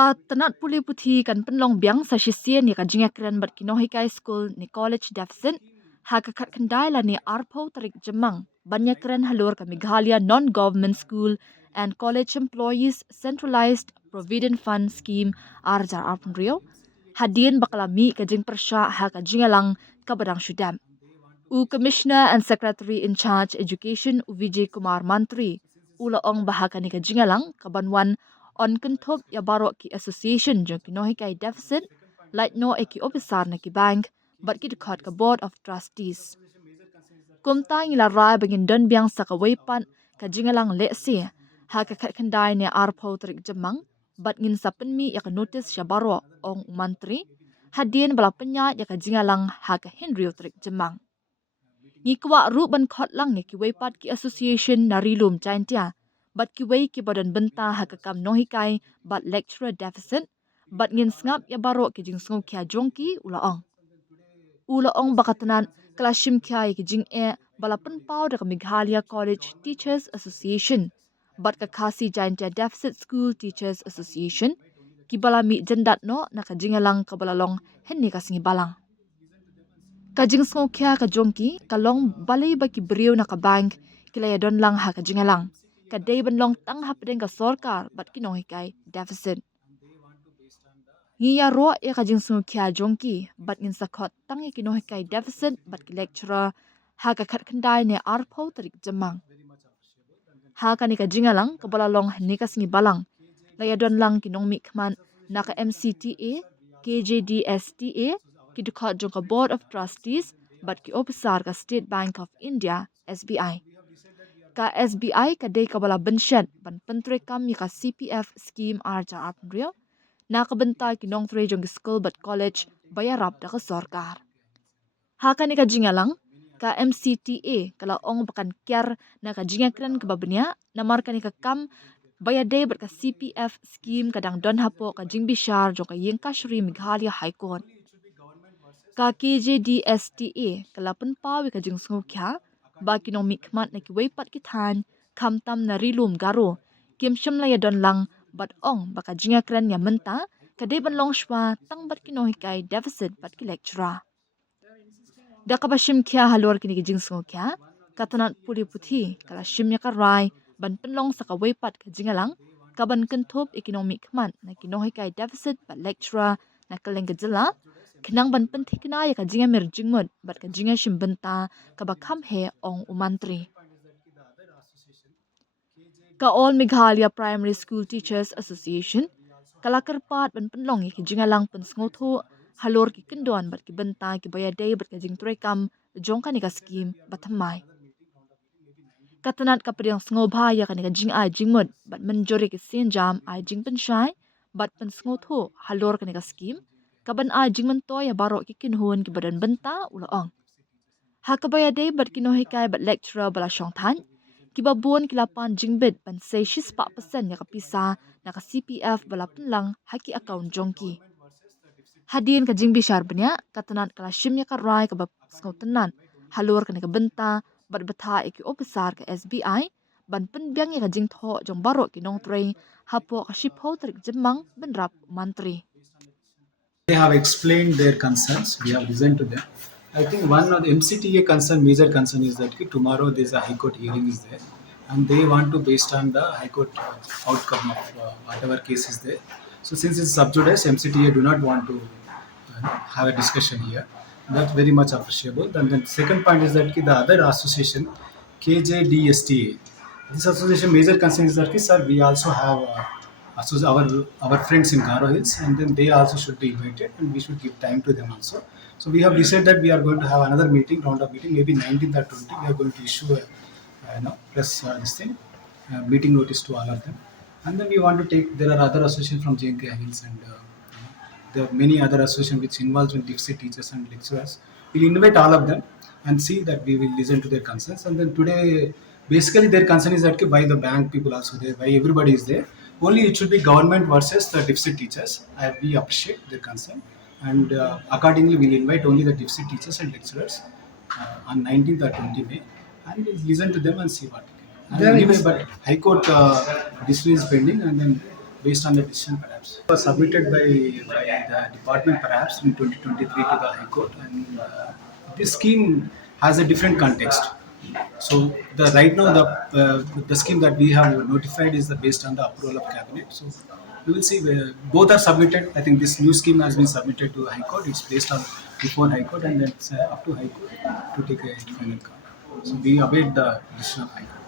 Ka Tnad pule puthi kan pynlong biang sa shisien ni ka jingiakren bat nonghikai school ni college deficit ha ka khat khandai la ni arpo tarik jemang banyakren halor ka Meghalaya non-government school and college employees centralized provident fund scheme arjar arpunrio hadien bakalami ka jingpyrshah ha ka jingalang ka badang shudam u commissioner and secretary in charge education Vijay Kumar Mantri ula ong bahaka ni ka jingalang ka banwan on kentop ya baro ki association jong ki nonghikai deficit like no eki officer na ki bank but ki khot ka board of trustees kumta ngila rai bangin don biang sa ka weipan ka jingalang le si ha ka khat khandai ne arpho trik jamang but ngin sa penmi ya ka notice sya baro ong mantri hadien bala penya ya ka jingalang ha ka henry trik jamang ngi kwa ru ban khot lang ne ki weipat ki association na rilum chaintia but ki wei ki badan benta ha ka kam nonghikai but lecturer deficit but ngin snap ya baro ki jing sngo kya jongki ula ong bakatanan klashim kya ki jing e balapan pau da ka Meghalaya College Teachers Association but ka khasi chaintia deficit school teachers association ki balami jandat no na ka jingalang ka balalong henni ka singi balang kajing skokya ka jongki kalong balay ba ki brio na ka bank kilaya don lang ha ka jingalang ka day ban long tang hapdeng ka sorkar bat ki nonghikai deficit ngiya ro e ka jing skokya jongki bat ngin sakot tang ki nonghikai deficit bat ki lecturer ha ka khat khandai ne arpho tarik jamang ha ka ni ka jingalang ka balalong ni ka singi balang laya don lang ki nongmi khman na ka MCTA KJDSTA ki dukhat jong ka board of trustees but ki officer ka State Bank of India SBI ka SBI ka day ka bala benshet ban pentre kam ka CPF scheme arja aprio na ka benta ki nong tre jong school but college bayarap da ka sarkar ha ka ni ka jingalang ka MCTA kala ong bakan kyar na ka jingiakren ka babnya na mar ka ni ka kam bayade bat ka CPF scheme kadang don hapo ka jingpyrshah jong ka yingkashri Meghalaya High Court ka KJDSTA kalapan pawi ka jing skokya ba kinong mikmat na ki weipat ki than khamtam na rilum garo kim shimla ya don lang bat ong baka jingiakren ya menta ka de ban long shwa tang bat kinong hikai deficit bat ki lecturer da ka bashim kya halor kini ki jing skokya katanat puli puthi kala shim ya ka rai ban penlong sa ka weipat ka jingalang ka ban kentop economic man na kinong hikai deficit bat lecturer na kaleng gajala kenang ban penthi kena ya ka jinga mer jingmot bat ka jinga shim benta ka ba kham he ong umantri ka all Meghalaya Primary School Teachers Association kalakar pat ban penlong ki jinga lang pen sngoto halor ki kendon bat ki benta ki bayade bat ka jing trekam jong ka ni ka scheme bathamai katanat ka priang sngoba ya ka ni ka jing ai jingmot bat manjori ki sin jam ai jingpyrshah bat pen sngoto halor ka ni ka scheme kaban a jingman to ya baro ki kinhun ki badan benta ula ong ha ka baya day bat ki nonghikai bat lecturer bala shong than ki babon ki lapan jingbet ban sei shispa percent ya ka pisa na ka CPF bala penlang haki account jongki hadien ka jingpyrshah bnya katanat kala shim ya ka rai ka bab sngotanan halor ka ni ka benta bat betha ki officer ka SBI ban pen biang ya ka jing tho jong baro ki nong trei hapo ka shipho trik jemang benrap mantri. They have explained their concerns. We have listened to them. I think one of the MCTA major concern is that tomorrow there's a High Court hearing is there, and they want to based on the High Court outcome of whatever case is there. So since it's sub judice, MCTA do not want to have a discussion here. That's very much appreciable. And then second point is that the other association, KJDSTA, this association major concern is that sir, we also have our friends in Garo Hills, and then they also should be invited, and we should give time to them also. So we have decided that we are going to have another meeting, round of meeting, maybe 19th or 20th. We are going to issue a press this thing, meeting notice to all of them, and then we want to take. There are other associations from JNK Hills and there are many other associations which involves in deficit teachers and lecturers. We'll invite all of them and see that we will listen to their concerns. And then today, basically their concern is that why the bank people also there, why everybody is there. Only it should be government versus the deficit teachers. We appreciate their concern. And accordingly, we'll invite only the deficit teachers and lecturers on 19th or 20th May. And we'll listen to them and see what. And anyway, but High Court decision is pending, and then based on the decision perhaps. It was submitted by the department perhaps in 2023 to the High Court, and this scheme has a different context. So the right now the scheme that we have notified is the based on the approval of cabinet. So we will see where both are submitted. I think this new scheme has been submitted to High Court. It's based on before High Court, and then it's up to High Court to take a final call. So we await the decision of High Court.